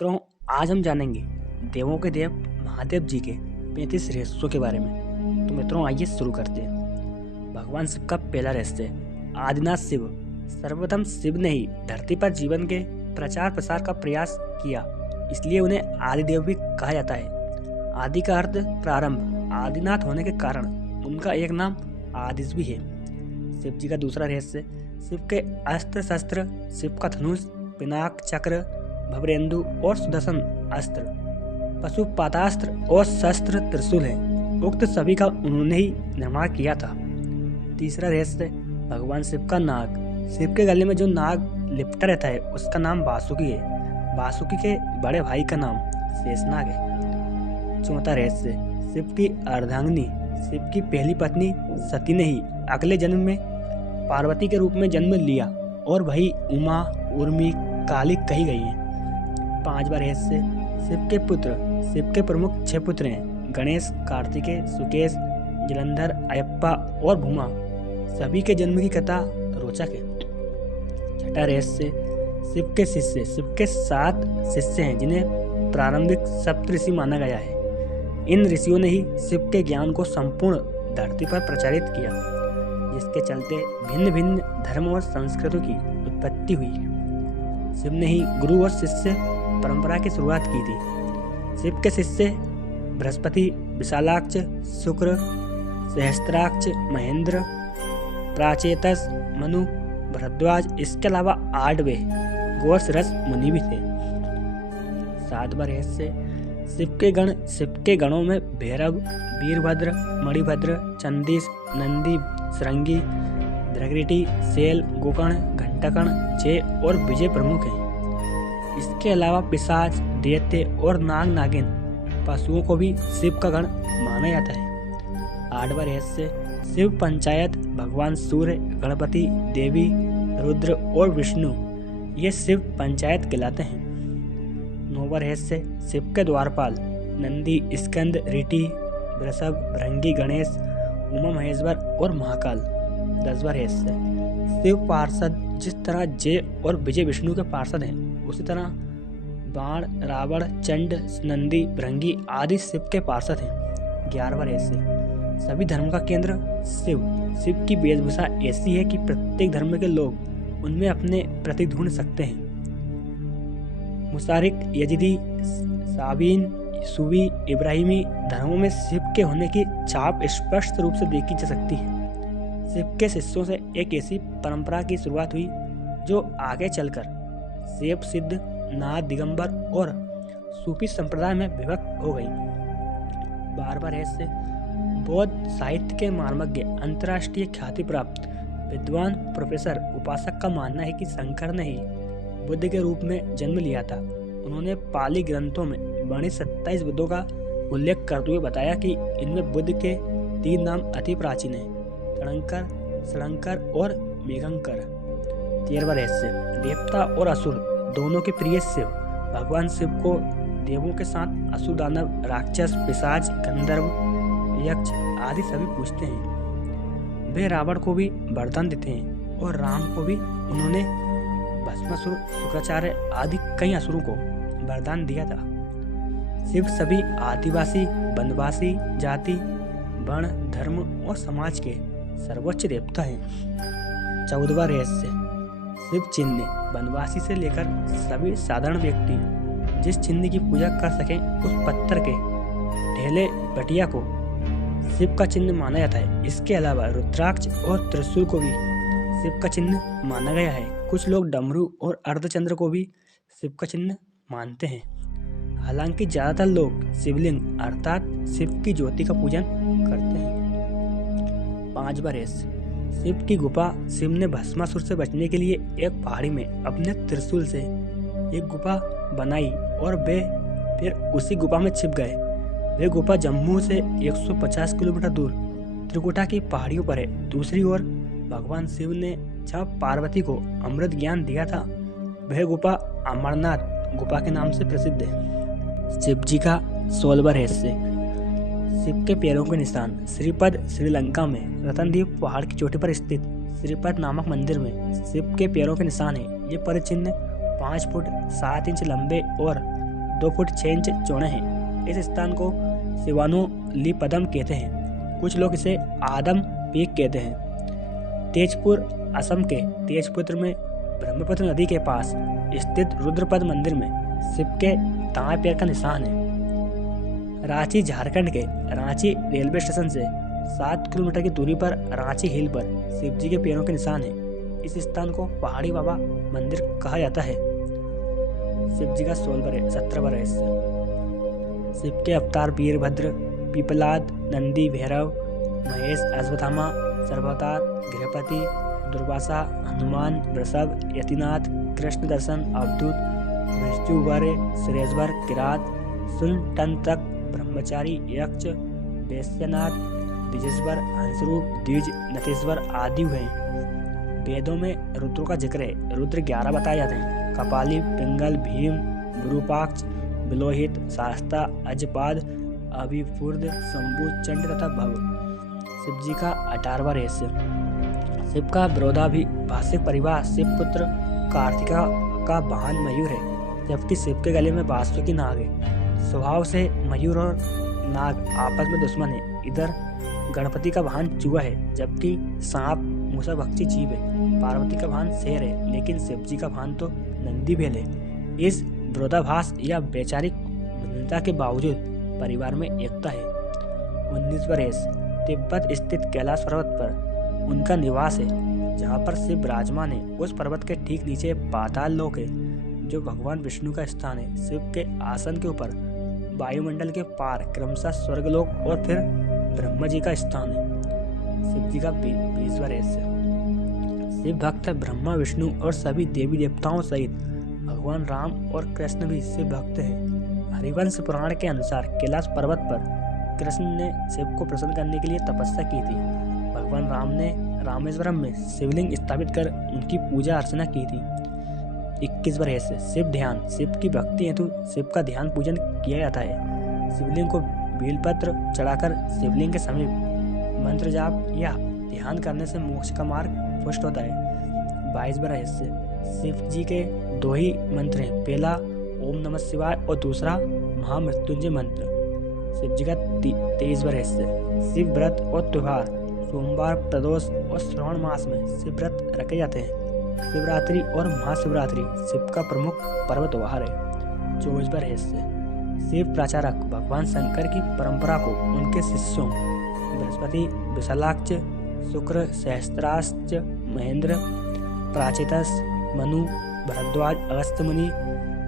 मित्रों, आज हम जानेंगे देवों के देव महादेव जी के 35 रहस्यों के बारे में। तो मित्रों, आइए शुरू करते हैं। भगवान शिव का पहला रहस्य, आदिनाथ शिव। सर्वप्रथम शिव ने ही धरती पर जीवन के प्रचार प्रसार का प्रयास किया, इसलिए उन्हें आदिदेव भी कहा जाता है। आदि का अर्थ प्रारंभ, आदिनाथ होने के कारण उनका एक नाम आदिश भी है। शिव जी का दूसरा रहस्य, शिव के अस्त्र शस्त्र। शिव का धनुष, पिनाक, चक्र, भवरेंदु और सुदर्शन अस्त्र, पशुपातास्त्र और शस्त्र त्रिशूल है। उक्त सभी का उन्होंने ही निर्माण किया था। तीसरा रहस्य, भगवान शिव का नाग। शिव के गले में जो नाग लिपटा रहता है उसका नाम वासुकी है। वासुकी के बड़े भाई का नाम शेषनाग है। चौथा रहस्य, शिव की अर्धांगिनी। शिव की पहली पत्नी सती ने ही अगले जन्म में पार्वती के रूप में जन्म लिया और वही उमा, उर्मी, काली कही गई है। पांचवा रहस्य, शिव के पुत्र। शिव के प्रमुख 6 पुत्र हैं, गणेश, कार्तिकेय, सुकेश, जलंधर, अयप्पा और भूमा। सभी के जन्म की कथा रोचक है। छठा रहस्य, शिव के शिष्य। शिव के 7 शिष्य हैं जिन्हें प्रारंभिक सप्त ऋषि माना गया है। इन ऋषियों ने ही शिव के ज्ञान को संपूर्ण धरती पर प्रचारित किया, जिसके चलते भिन्न भिन्न धर्म और संस्कृतियों की उत्पत्ति हुई। शिव ने ही गुरु और शिष्य परंपरा की शुरुआत की थी। शिव के शिष्य बृहस्पति, विशालाक्ष, शुक्र, सहस्त्राक्ष, महेंद्र, प्राचेतस, मनु, भरद्वाज, इसके अलावा 8वें गोसरस मुनि भी थे। 7वां रहस्य, शिव के गण। शिव के गणों में भैरव, वीरभद्र, मणिभद्र, चंदीस, नंदी, श्रृंगी, धृगरिटी, शैल, गोकर्ण, घंटाकर्ण, जय और विजय प्रमुख हैं। इसके अलावा पिशाच, दैत्य और नाग नागिन पशुओं को भी शिव का गण माना जाता है। 8वां रहस्य, शिव पंचायत। भगवान सूर्य, गणपति, देवी, रुद्र और विष्णु ये शिव पंचायत कहलाते हैं। 9वां रहस्य, शिव के द्वारपाल। नंदी, स्कंद, ऋषि, वृषभ, भृंगी, गणेश, उमा महेश्वर और महाकाल। 10वां रहस्य, शिव पार्षद। जिस तरह जय और विजय विष्णु के पार्षद हैं, उसी तरह बाण, रावण, चंड, नंदी, भृंगी आदि शिव के पार्षद हैं। 11वां रहस्य, सभी धर्म का केंद्र शिव। शिव की वेशभूषा ऐसी है कि प्रत्येक धर्म के लोग उनमें अपने प्रतीक ढूंढ सकते हैं। मुशारिक, यजिदी, साबीन, सूबी, इब्राहिमी धर्मों में शिव के होने की छाप स्पष्ट रूप से देखी जा सकती है। शिव के शिष्यों से एक ऐसी परंपरा की शुरुआत हुई जो आगे चलकर शैव सिद्ध, नाथ, दिगंबर और सूफी संप्रदाय में विभक्त हो गई। 12वां रहस्य, बौद्ध साहित्य के मार्मज्ञ, अंतर्राष्ट्रीय ख्याति प्राप्त विद्वान प्रोफेसर उपासक का मानना है कि शंकर ने ही बुद्ध के रूप में जन्म लिया था। उन्होंने पाली ग्रंथों में वर्णित 27 बुद्धों का उल्लेख करते हुए बताया कि इनमें बुद्ध के 3 नाम अति प्राचीन हैं, तणंकर, षडंकर और मेघंकर। 13वां रहस्य, देवता और असुर दोनों के प्रिय शिव। भगवान शिव को देवों के साथ असुर, दानव, राक्षस, पिशाच, गंधर्व, यक्ष आदि सभी पूजते हैं। वे रावण को भी वरदान देते हैं और राम को भी उन्होंने भस्मासुर, शुक्राचार्य आदि कई असुरों को वरदान दिया था। शिव सभी आदिवासी, वनवासी, जाति, वर्ण, धर्म और समाज के सर्वोच्च देवता हैं। 14वां रहस्य, शिव चिन्ह। वनवासी से लेकर सभी साधारण व्यक्ति जिस चिन्ह की पूजा कर सकें, उस पत्थर के ढेले बटिया को शिव का चिन्ह माना जाता है। इसके अलावा रुद्राक्ष और त्रिशूल को भी शिव का चिन्ह माना गया है। कुछ लोग डमरू और अर्धचंद्र को भी शिव का चिन्ह मानते हैं। हालांकि ज्यादातर लोग शिवलिंग अर्थात शिव की ज्योति का पूजन करते हैं। 5वां रहस्य, शिव की गुफा। शिव ने भस्मासुर से बचने के लिए एक पहाड़ी में अपने त्रिशूल से एक गुफा बनाई और वे फिर उसी गुफा में छिप गए। वे गुफा जम्मू से 150 किलोमीटर दूर त्रिकुटा की पहाड़ियों पर है। दूसरी ओर भगवान शिव ने जब पार्वती को अमृत ज्ञान दिया था, वह गुफा अमरनाथ गुफा के नाम से प्रसिद्ध है। शिव जी का 16वां रहस्य, शिव के पैरों के निशान। श्रीपद श्रीलंका में रतनदीप पहाड़ की चोटी पर स्थित श्रीपद नामक मंदिर में शिव के पैरों के निशान है। ये पद चिन्ह 5 फुट 7 इंच लंबे और 2 फुट 6 इंच चौड़े हैं। इस स्थान को शिवानुलिपदम कहते हैं। कुछ लोग इसे आदम पीक कहते हैं। तेजपुर असम के तेजपुत्र में ब्रह्मपुत्र नदी के पास स्थित रुद्रपद मंदिर में शिव के दाएं पैर का निशान है। रांची झारखंड के रांची रेलवे स्टेशन से 7 किलोमीटर की दूरी पर रांची हिल पर शिव जी के पैरों के निशान है। इस स्थान को पहाड़ी बाबा मंदिर कहा जाता है। शिव जी का 17वां रहस्य। शिव के अवतार वीरभद्र, पिपलाद, नंदी, भैरव, महेश, अश्वत्थामा, सर्वावतार, गृहपति, दुर्वासा, हनुमान, वृषभ, यतिनाथ, कृष्ण दर्शन, अवधूत, मृत्युवर, सुरेश्वर, किरात, सुनटंतक, ब्रह्मचारी, यक्ष, वैश्यनाथ, द्विजेश्वर, हंसरूप, द्विज, नटेश्वर आदि हुए। वेदों में रुद्रों का जिक्र है। रुद्र 11 बताए जाते हैं। कपाली, पिंगल, भीम, विरूपाक्ष, बिलोहित, शास्ता, अजपाद, अभिफुर्द, शंभु, चंड तथा भव। शिव जी का 18वां रहस्य। शिव का विरोधाभासिक परिवार शिवपुत्र कार्तिका का वाहन मयूर है, जबकि शिव के गले में वासुकी नाग है। स्वभाव से मयूर और नाग आपस में दुश्मन है। इधर गणपति का वाहन चूहा है, जबकि सांप मूसा भक्षी जीव है। पार्वती का वाहन शेर है, लेकिन शिव जी का वाहन तो नंदी भेल है। इस विरोधाभास या वैचारिक भिन्नता के बावजूद परिवार में एकता है। 19वां रहस्य। तिब्बत स्थित कैलाश पर्वत पर उनका निवास है, जहाँ पर शिव विराजमान है। उस पर्वत के ठीक नीचे पाताल लोक है, जो भगवान विष्णु का स्थान है। शिव के आसन के ऊपर वायुमंडल के पार क्रमशः स्वर्गलोक और फिर ब्रह्मा जी का स्थान है। शिव जी का 20वां रहस्य। शिव भक्त ब्रह्मा, विष्णु और सभी देवी देवताओं सहित भगवान राम और कृष्ण भी शिव भक्त हैं। हरिवंश पुराण के अनुसार कैलाश पर्वत पर कृष्ण ने शिव को प्रसन्न करने के लिए तपस्या की थी। भगवान राम ने रामेश्वरम में शिवलिंग स्थापित कर उनकी पूजा अर्चना की थी। 21वां रहस्य। शिव ध्यान। शिव की भक्ति हेतु शिव का ध्यान पूजन किया जाता है। शिवलिंग को बेलपत्र चढ़ाकर शिवलिंग के समीप मंत्र जाप या ध्यान करने से मोक्ष का मार्ग पुष्ट होता है। 22वां रहस्य। शिव जी के 2 ही मंत्र हैं, पहला ओम नमः शिवाय और दूसरा महामृत्युंजय मंत्र। शिव जी का 23वां रहस्य। शिव व्रत और त्योहार। सोमवार, प्रदोष और श्रावण मास में शिव व्रत रखे जाते हैं। शिवरात्रि और महाशिवरात्रि शिव का प्रमुख पर्व त्योहार है। 24वां रहस्य। शिव प्रचारक भगवान शंकर की परंपरा को उनके शिष्यों बृहस्पति, विशालाक्ष, शुक्र, सहस्त्राक्ष, महेंद्र, प्राचितस, मनु, भरद्वाज, अगस्त्य मुनि,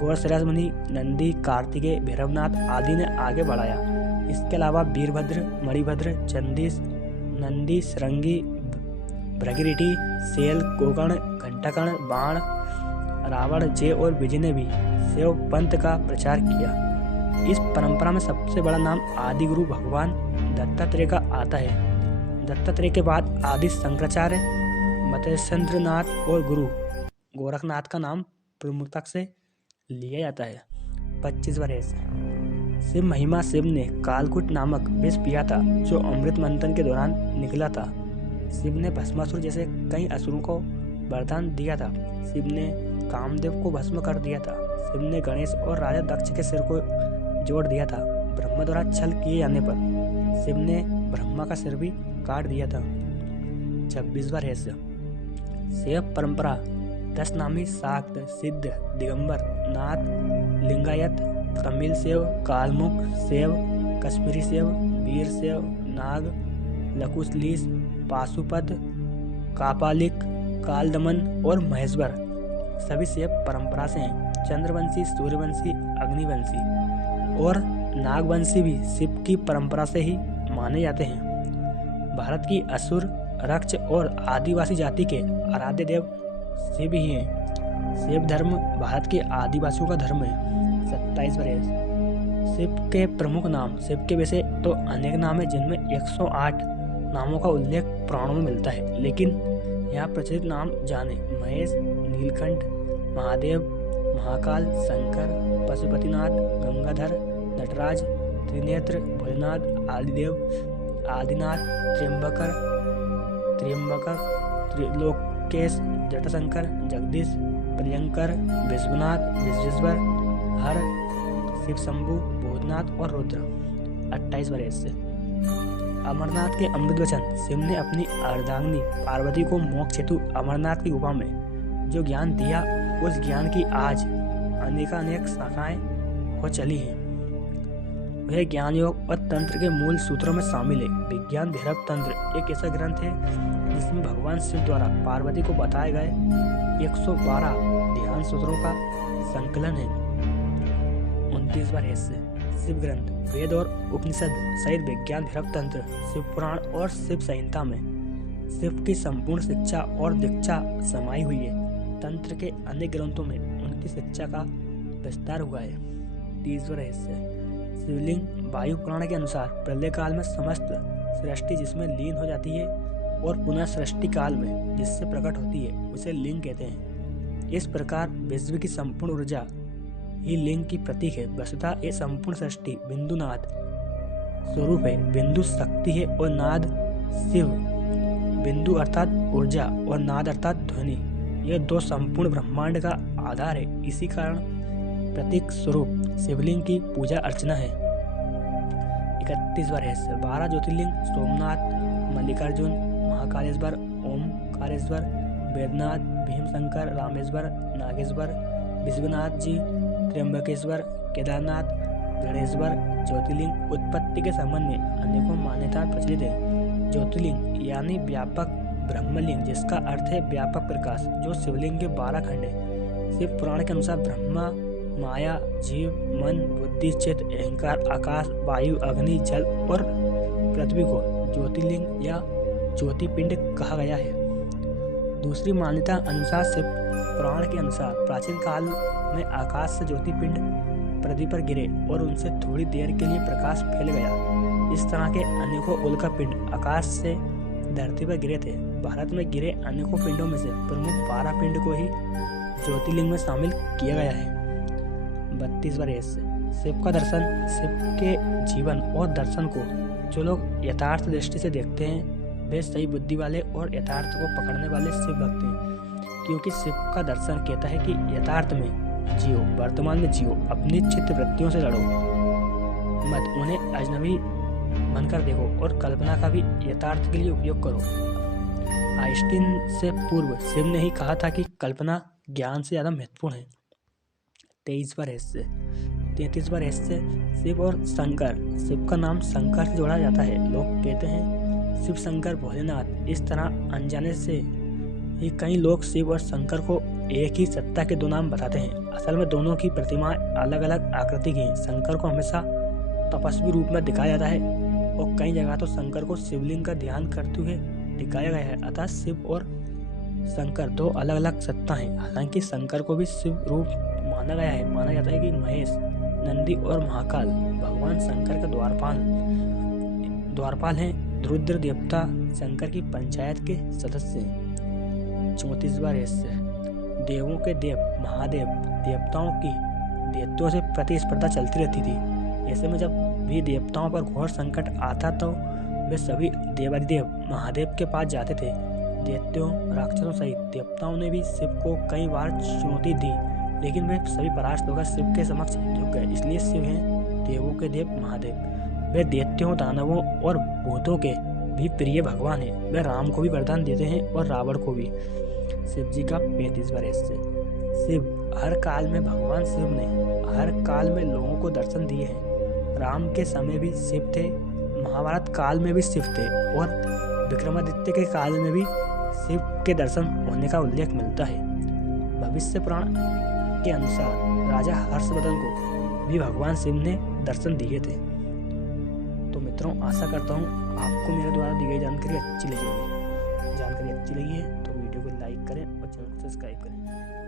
गौरसराज मुनि, नंदी, कार्तिकेय, भैरवनाथ आदि ने आगे बढ़ाया। इसके अलावा वीरभद्र, मणिभद्र, चंदीस, नंदी, श्रृंगी, भृगुरिटी, सेल, गोकर्ण, घंटाकर्ण, बाण, रावण, जय और विजय ने भी शैव पंथ का प्रचार किया। इस परंपरा में सबसे बड़ा नाम आदि गुरु भगवान दत्तात्रेय का आता है। दत्तात्रेय के बाद आदि शंकराचार्य, मत्स्येंद्रनाथ और गुरु गोरखनाथ का नाम प्रमुखता से लिया जाता है। 25वां रहस्य। शिव महिमा। शिव ने कालकूट नामक विष पिया था, जो अमृत मंथन के दौरान निकला था। शिव ने भस्मासुर जैसे कई असुरों को वरदान दिया था। शिव ने कामदेव को भस्म कर दिया था। शिव ने गणेश और राजा दक्ष के सिर को जोड़ दिया था। ब्रह्मा द्वारा छल किए जाने पर शिव ने ब्रह्मा का सिर भी काट दिया था। 26वां रहस्य। शैव परंपरा 10 नामी शाक्त, सिद्ध, दिगंबर, नाथ, लिंगायत, तमिल शैव, कालमुख शैव, कश्मीरी शैव, वीर शैव, नाग, लकुशलीस, पाशुपत, कापालिक, कालदमन और महेश्वर सभी शैव परंपरा से हैं। चंद्रवंशी, सूर्यवंशी, अग्निवंशी और नागवंशी भी शिव की परंपरा से ही माने जाते हैं। भारत की असुर, रक्ष और आदिवासी जाति के आराध्य देव शिव ही हैं। शिव धर्म भारत के आदिवासियों का धर्म है। 27वां रहस्य। शिव के प्रमुख नाम। शिव के वैसे तो अनेक नाम हैं, जिनमें 108 नामों का उल्लेख पुराणों में मिलता है, लेकिन यहाँ प्रचलित नाम जाने। महेश, नीलकंठ, महादेव, महाकाल, शंकर, पशुपतिनाथ, गंगाधर, नटराज, त्रिनेत्र, भोलेनाथ, आदिदेव, आदिनाथ, त्र्यंबकर, त्रिलोकेश, जटाशंकर, जगदीश, प्रियंकर, विश्वनाथ, विश्वेश्वर, हर, शिव शंभु, भूतनाथ और रुद्र। 28 वर्ष से अमरनाथ के अमृत वचन। शिव ने अपनी अर्धांगिनी पार्वती को मोक्ष हेतु अमरनाथ की गुफा में जो ज्ञान दिया, उस ज्ञान की आज अनेकानेक शाखाएं हो चली हैं। वह ज्ञान योग और तंत्र के मूल सूत्रों में शामिल है। विज्ञान भैरव तंत्र एक ऐसा ग्रंथ है जिसमें भगवान शिव द्वारा पार्वती को बताए गए 112 ध्यान सूत्रों का संकलन है। 29 रहस्य। शिव ग्रंथ वेद और उपनिषद सहित विज्ञान भैरव तंत्र, शिव पुराण और शिव संहिता में शिव की संपूर्ण शिक्षा और दीक्षा समाई हुई है। तंत्र के अन्य ग्रंथों में उनकी शिक्षा का विस्तार हुआ है। 30वां रहस्य। शिवलिंग वायु पुराण के अनुसार प्रलय काल में समस्त सृष्टि जिसमें लीन हो जाती है और पुनः सृष्टि काल में जिससे प्रकट होती है उसे लिंग कहते हैं। इस प्रकार विश्व की संपूर्ण ऊर्जा ही लिंग की प्रतीक है। वस्तुतः ये संपूर्ण सृष्टि बिंदुनाद स्वरूप है। बिंदु शक्ति है और नाद शिव। बिंदु अर्थात ऊर्जा और नाद अर्थात ध्वनि। यह दो संपूर्ण ब्रह्मांड का आधार है। इसी कारण प्रतीक स्वरूप शिवलिंग की पूजा अर्चना है। 31वां रहस्य। 12 ज्योतिर्लिंग सोमनाथ, मल्लिकार्जुन, महाकालेश्वर, ओमकारेश्वर, वेदनाथ, भीमशंकर, रामेश्वर, नागेश्वर, विश्वनाथ जी, त्र्यंबकेश्वर, केदारनाथ, गणेश्वर। ज्योतिर्लिंग उत्पत्ति के संबंध में अनेकों मान्यताएं प्रचलित है। ज्योतिर्लिंग यानी व्यापक ब्रह्मलिंग, जिसका अर्थ है व्यापक प्रकाश, जो शिवलिंग के 12 खंड है। शिव पुराण के अनुसार ब्रह्मा, माया, जीव, मन, बुद्धि, चित्त, अहंकार, आकाश, वायु, अग्नि, जल और पृथ्वी को ज्योतिर्लिंग या ज्योतिपिंड कहा गया है। दूसरी मान्यता अनुसार शिव पुराण के अनुसार प्राचीन काल में आकाश से ज्योतिपिंड पृथ्वी पर गिरे और उनसे थोड़ी देर के लिए प्रकाश फैल गया। इस तरह के अनेकों उल्का पिंड आकाश से धरती पर गिरे थे। भारत में गिरे अनेकों पिंडों में से प्रमुख 12 पिंड को ही ज्योतिर्लिंग में शामिल किया गया है। 32वां रहस्य। शिव का दर्शन। शिव के जीवन और दर्शन को जो लोग यथार्थ दृष्टि से देखते हैं वे सही बुद्धि वाले और यथार्थ को पकड़ने वाले शिव भक्त हैं, क्योंकि शिव का दर्शन कहता है कि यथार्थ में जियो, वर्तमान में जियो, अपनी चित्त वृत्तियों से लड़ो मत, उन्हें अजनबी बनकर देखो और कल्पना का भी यथार्थ के लिए उपयोग करो। आइंस्टीन से पूर्व शिव ने ही कहा था कि कल्पना ज्ञान से ज़्यादा महत्वपूर्ण है। 23वां रहस्य। 33वां रहस्य। शिव और शंकर। शिव का नाम शंकर से जोड़ा जाता है। लोग कहते हैं शिव शंकर भोलेनाथ। इस तरह अनजाने से ही कई लोग शिव और शंकर को एक ही सत्ता के दो नाम बताते हैं। असल में दोनों की प्रतिमाएं अलग अलग आकृति की हैं। शंकर को हमेशा तपस्वी रूप में दिखाया जाता है और कई जगह तो शंकर को शिवलिंग का ध्यान करते हुए दिखाया गया है। अतः शिव और शंकर दो अलग अलग सत्ता हैं। हालांकि शंकर को भी शिव रूप माना गया है। माना जाता है कि महेश, नंदी और महाकाल भगवान शंकर का द्वारपाल हैं। रुद्र देवता शंकर की पंचायत के सदस्य हैं। 34वां रहस्य। देवों के देव महादेव देवताओं की दैत्यों से प्रतिस्पर्धा चलती रहती थी। ऐसे में जब भी देवताओं पर घोर संकट आता तो वे सभी देवाधिदेव महादेव के पास जाते थे। दैत्यों, राक्षसों सहित देवताओं ने भी शिव को कई बार चुनौती दी, लेकिन वे सभी परास्त होकर शिव के समक्ष झुक गए। इसलिए शिव हैं देवों के देव महादेव। वे दैत्यों, दानवों और भूतों के भी प्रिय भगवान हैं। वे राम को भी वरदान देते हैं और रावण को भी। शिव जी का 35वां रहस्य। शिव हर काल में भगवान शिव ने हर काल में लोगों को दर्शन दिए हैं। राम के समय भी शिव थे, महाभारत काल में भी शिव थे और विक्रमादित्य के काल में भी शिव के दर्शन होने का उल्लेख मिलता है। भविष्य पुराण के अनुसार राजा हर्षवर्धन को भी भगवान शिव ने दर्शन दिए थे। तो मित्रों, आशा करता हूँ आपको मेरे द्वारा दी गई जानकारी अच्छी लगी होगी। जानकारी अच्छी लगी है तो वीडियो को लाइक करें और चैनल को सब्सक्राइब करें।